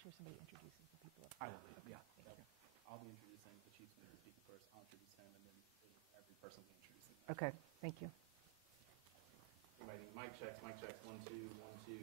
sure somebody introduces the people up I there. will, Okay, yeah. thank you. I'll be introducing the chief's going to be speaking first. I'll introduce him, and then every person will be introducing them. Okay, thank you. Everybody, mic checks, 1, 2, 1, 2.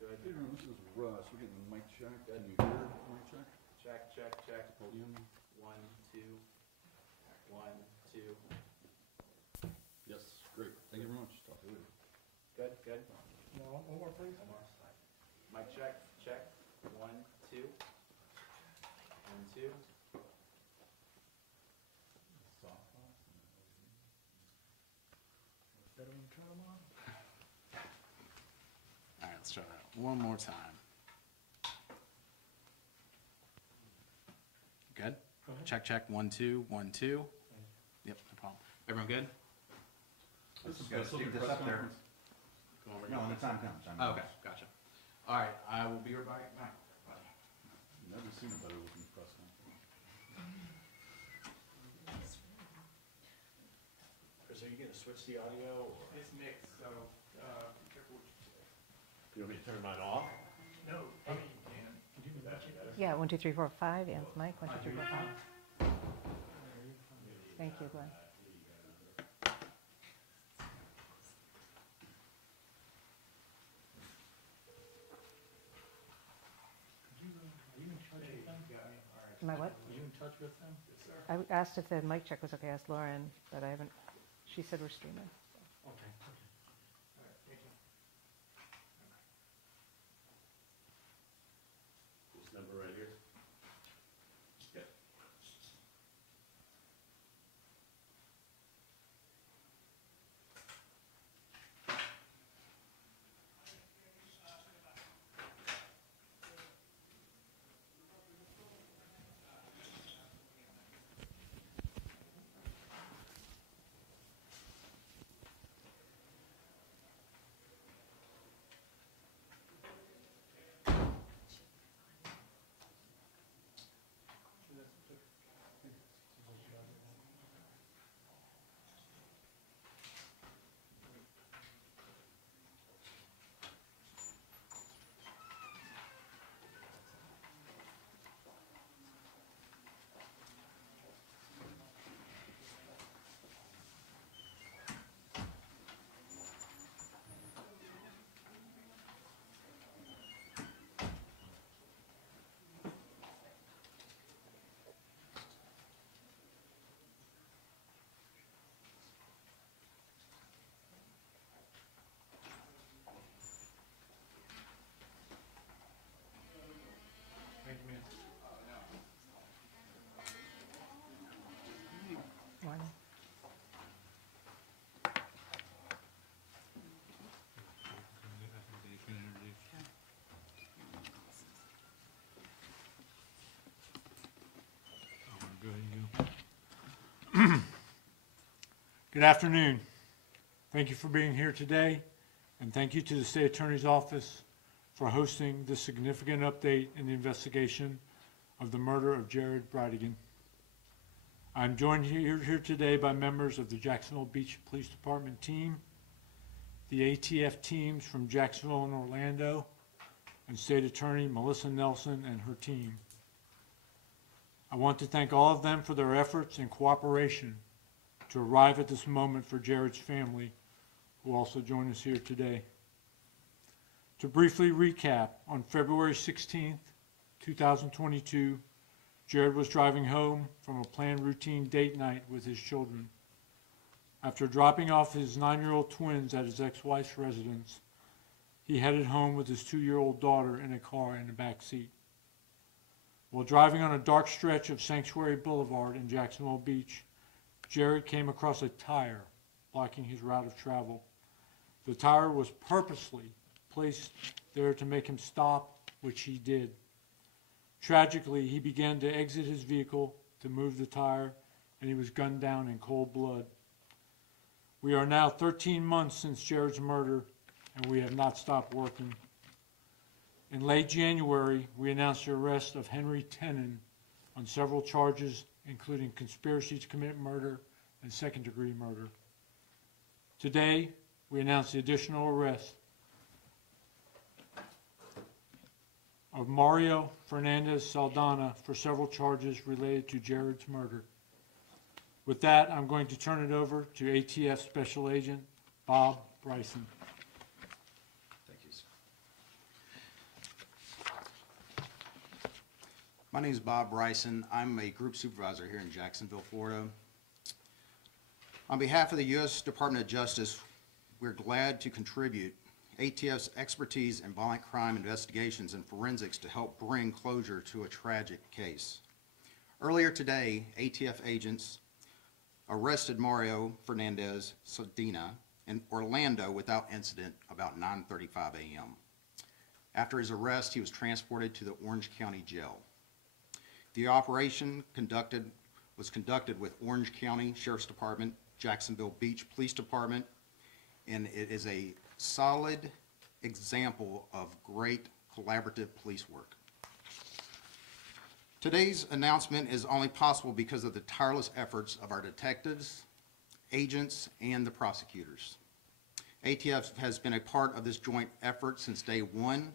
Good. Hey, everyone, this is Russ. We're getting the mic check. Good. Can you hear the mic check? Check. Podium. 1, 2. 1, 2. Yes, great. Thank you very much. Talk to you later. Good. No, one more, please. One more. Mic check. 1, 2. 1, 2. Better when you turn them on. All right, let's try that one more time. Good? Go ahead. Check. 1, 2, 1, 2. Yep, no problem. Everyone good? This is gotta stick this up there. Come over No, here. when the time comes. Oh, okay, gotcha. All right, I will be right back. Never seen a better looking press conference. Chris, are you gonna switch the audio? Or? It's mixed, so be careful what you say. You want me to turn mine off? No, I mean, you can. Can you do that better? Yeah, 1, 2, 3, 4, 5. Yes, Mike. 1, 2, 3, 4, 5. Thank you, Glenn. Are you in touch with them? You got me? All right. Am I what? Are you in touch with them? Yes, sir. I asked if the mic check was okay. I asked Lauren, but I haven't. She said we're streaming. Okay. All right, thank you. This number right here? Yep. Thank you, man. One. Good afternoon. Thank you for being here today, and thank you to the State Attorney's Office for hosting this significant update in the investigation of the murder of Jared Bridegan. I'm joined here today by members of the Jacksonville Beach Police Department team, the ATF teams from Jacksonville and Orlando, and State Attorney Melissa Nelson and her team. I want to thank all of them for their efforts and cooperation to arrive at this moment for Jared's family, who also join us here today. To briefly recap, on February 16th, 2022, Jared was driving home from a planned routine date night with his children. After dropping off his 9-year-old twins at his ex-wife's residence, he headed home with his 2-year-old daughter in a car in the back seat. While driving on a dark stretch of Sanctuary Boulevard in Jacksonville Beach, Jared came across a tire blocking his route of travel. The tire was purposely placed there to make him stop, which he did. Tragically, he began to exit his vehicle to move the tire, and he was gunned down in cold blood. We are now 13 months since Jared's murder, and we have not stopped working. In late January, we announced the arrest of Henry Tenon on several charges, including conspiracy to commit murder and second-degree murder. Today, we announced the additional arrest of Mario Fernandez Saldana for several charges related to Jared's murder. With that, I'm going to turn it over to ATF Special Agent Bob Bryson. Thank you, sir. My name is Bob Bryson. I'm a group supervisor here in Jacksonville, Florida. On behalf of the U.S. Department of Justice, we're glad to contribute ATF's expertise in violent crime investigations and forensics to help bring closure to a tragic case. Earlier today, ATF agents arrested Mario Fernandez Saldana in Orlando without incident about 9:35 a.m. After his arrest, he was transported to the Orange County Jail. The operation was conducted with Orange County Sheriff's Department, Jacksonville Beach Police Department, and it is a solid example of great collaborative police work. Today's announcement is only possible because of the tireless efforts of our detectives, agents, and the prosecutors. ATF has been a part of this joint effort since day one,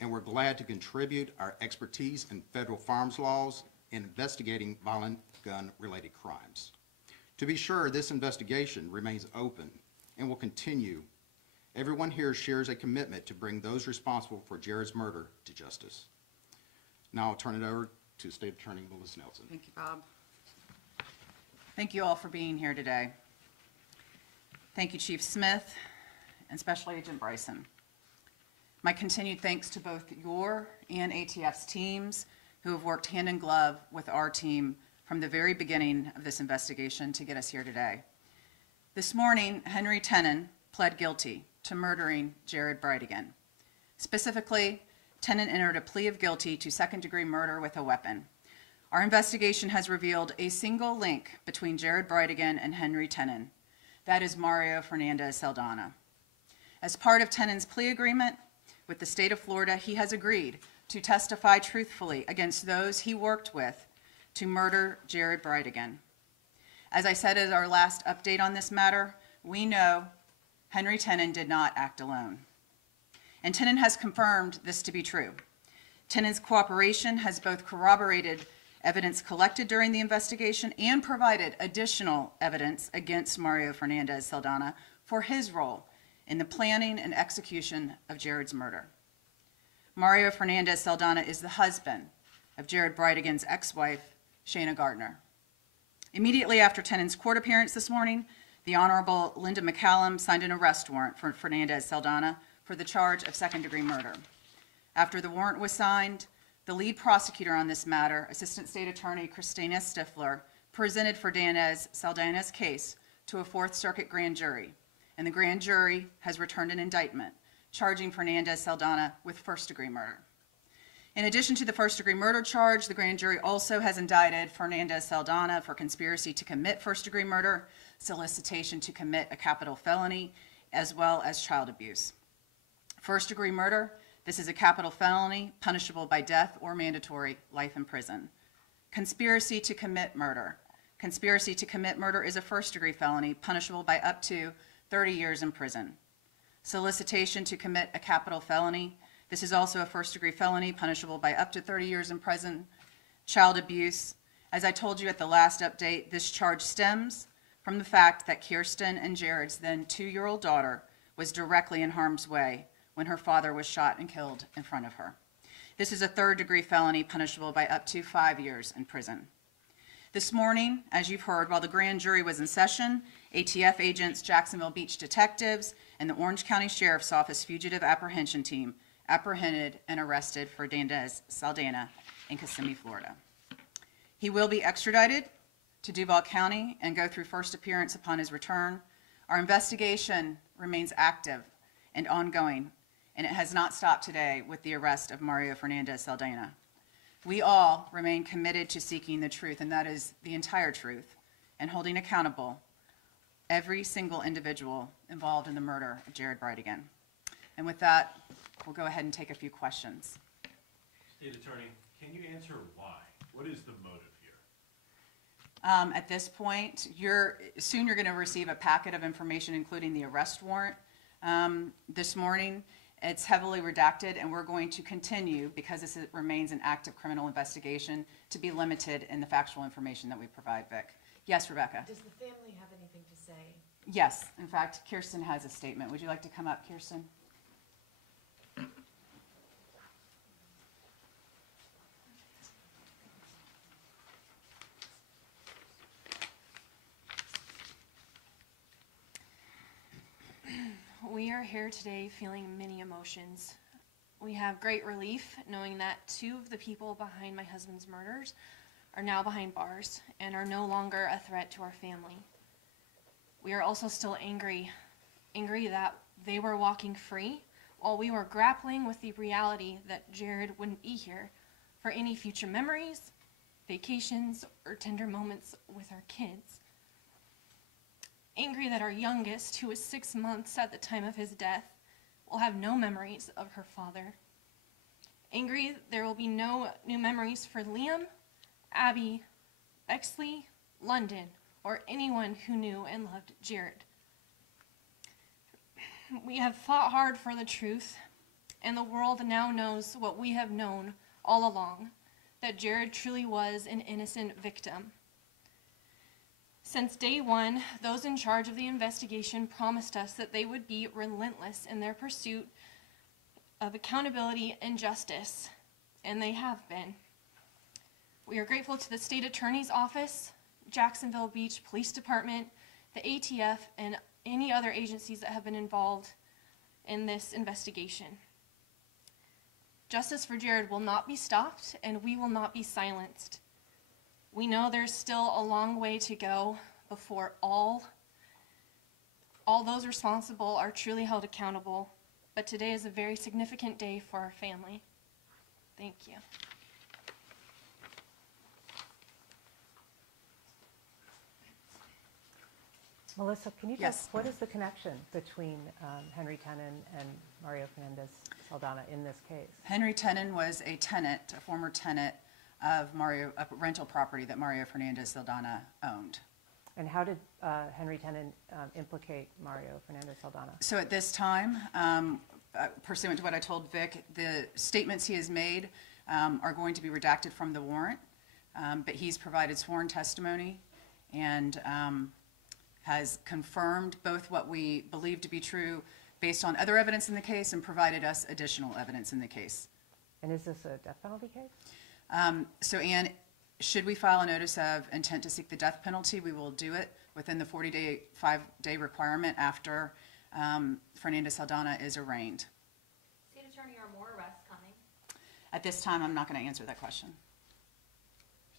and we're glad to contribute our expertise in federal firearms laws in investigating violent gun-related crimes. To be sure, this investigation remains open and will continue. Everyone here shares a commitment to bring those responsible for Jared's murder to justice. Now I'll turn it over to State Attorney Melissa Nelson. Thank you, Bob. Thank you all for being here today. Thank you, Chief Smith and Special Agent Bryson. My continued thanks to both your and ATF's teams who have worked hand in glove with our team from the very beginning of this investigation to get us here today. This morning, Henry Tenen pled guilty to murdering Jared Bridegan. Specifically, Tenen entered a plea of guilty to second-degree murder with a weapon. Our investigation has revealed a single link between Jared Bridegan and Henry Tenen. That is Mario Fernandez Saldana. As part of Tenen's plea agreement with the state of Florida, he has agreed to testify truthfully against those he worked with to murder Jared Bridegan. As I said at our last update on this matter, we know Henry Tenen did not act alone. And Tenen has confirmed this to be true. Tenen's cooperation has both corroborated evidence collected during the investigation and provided additional evidence against Mario Fernandez Saldana for his role in the planning and execution of Jared's murder. Mario Fernandez Saldana is the husband of Jared Bridegan's ex-wife, Shayna Gardner. Immediately after Tenen's court appearance this morning, the Honorable Linda McCallum signed an arrest warrant for Fernandez Saldana for the charge of second-degree murder. After the warrant was signed, the lead prosecutor on this matter, Assistant State Attorney Christina Stifler, presented Fernandez Saldana's case to a Fourth Circuit grand jury, and the grand jury has returned an indictment charging Fernandez Saldana with first-degree murder. In addition to the first-degree murder charge, the grand jury also has indicted Fernandez Saldana for conspiracy to commit first-degree murder, solicitation to commit a capital felony, as well as child abuse. First-degree murder, this is a capital felony punishable by death or mandatory life in prison. Conspiracy to commit murder. Conspiracy to commit murder is a first-degree felony punishable by up to 30 years in prison. Solicitation to commit a capital felony. This is also a first-degree felony punishable by up to 30 years in prison. Child abuse. As I told you at the last update, this charge stems from the fact that Kirsten and Jared's then 2-year-old daughter was directly in harm's way when her father was shot and killed in front of her. This is a third-degree felony punishable by up to 5 years in prison. This morning, as you've heard, while the grand jury was in session, ATF agents, Jacksonville Beach detectives, and the Orange County Sheriff's Office Fugitive Apprehension Team apprehended and arrested Fernandez Saldana in Kissimmee, Florida. He will be extradited to Duval County and go through first appearance upon his return. Our investigation remains active and ongoing, and it has not stopped today with the arrest of Mario Fernandez Saldana. We all remain committed to seeking the truth, and that is the entire truth, and holding accountable every single individual involved in the murder of Jared Bridegan. And with that, we'll go ahead and take a few questions. State Attorney, can you answer why? What is the motive here? At this point, soon you're going to receive a packet of information, including the arrest warrant this morning. It's heavily redacted, and we're going to continue, because this remains an active criminal investigation, to be limited in the factual information that we provide, Vic. Yes, Rebecca? Does the family have anything to say? Yes, in fact, Kirsten has a statement. Would you like to come up, Kirsten? We are here today feeling many emotions. We have great relief knowing that 2 of the people behind my husband's murders are now behind bars and are no longer a threat to our family. We are also still angry that they were walking free while we were grappling with the reality that Jared wouldn't be here for any future memories, vacations, or tender moments with our kids. Angry that our youngest, who was 6 months at the time of his death, will have no memories of her father. Angry there will be no new memories for Liam, Abby, Bexley, London, or anyone who knew and loved Jared. We have fought hard for the truth, and the world now knows what we have known all along, that Jared truly was an innocent victim. Since day one, those in charge of the investigation promised us that they would be relentless in their pursuit of accountability and justice, and they have been. We are grateful to the State Attorney's Office, Jacksonville Beach Police Department, the ATF, and any other agencies that have been involved in this investigation. Justice for Jared will not be stopped, and we will not be silenced. We know there's still a long way to go before all those responsible are truly held accountable, but today is a very significant day for our family. Thank you. Melissa, can you tell Yes. us what is the connection between Henry Tenon and Mario Fernandez Saldana in this case? Henry Tenon was a tenant, a former tenant of a rental property that Mario Fernandez Saldana owned. And how did Henry Tenon implicate Mario Fernandez Saldana? So at this time, pursuant to what I told Vic, the statements he has made are going to be redacted from the warrant, but he's provided sworn testimony and has confirmed both what we believe to be true based on other evidence in the case and provided us additional evidence in the case. And is this a death penalty case? So Ann, should we file a notice of intent to seek the death penalty, we will do it within the 5-day requirement after Fernandez Saldana is arraigned. State Attorney, are more arrests coming? At this time, I'm not going to answer that question.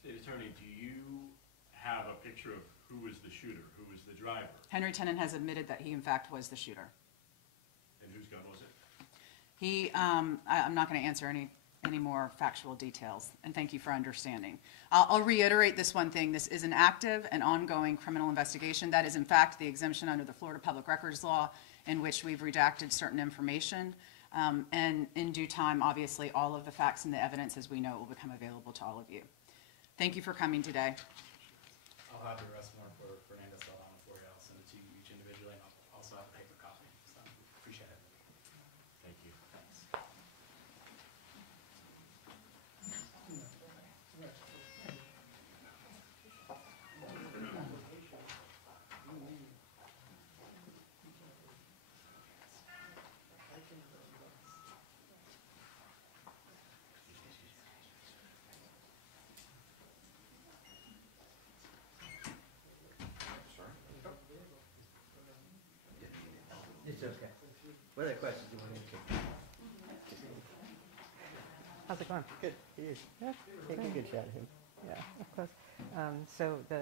State Attorney, do you have a picture of who was the shooter, who was the driver, Henry Tenon has admitted that he, in fact, was the shooter. and whose gun was it? I'm not going to answer any more factual details, and thank you for understanding. I'll reiterate this one thing. This is an active and ongoing criminal investigation. That is, in fact, the exemption under the Florida Public Records Law, in which we've redacted certain information. And in due time, obviously, all of the facts and the evidence, as we know, will become available to all of you. Thank you for coming today. I'll have the arrest warrant for Fernandez Saldana for you. I'll send it to you each individually, and I'll also have a paper copy. So, appreciate it. Thank you. Thanks. It's okay. What other questions do you want to ask? How's it going? Good, he is. Yeah, Take a good shot at him. yeah, of course. So the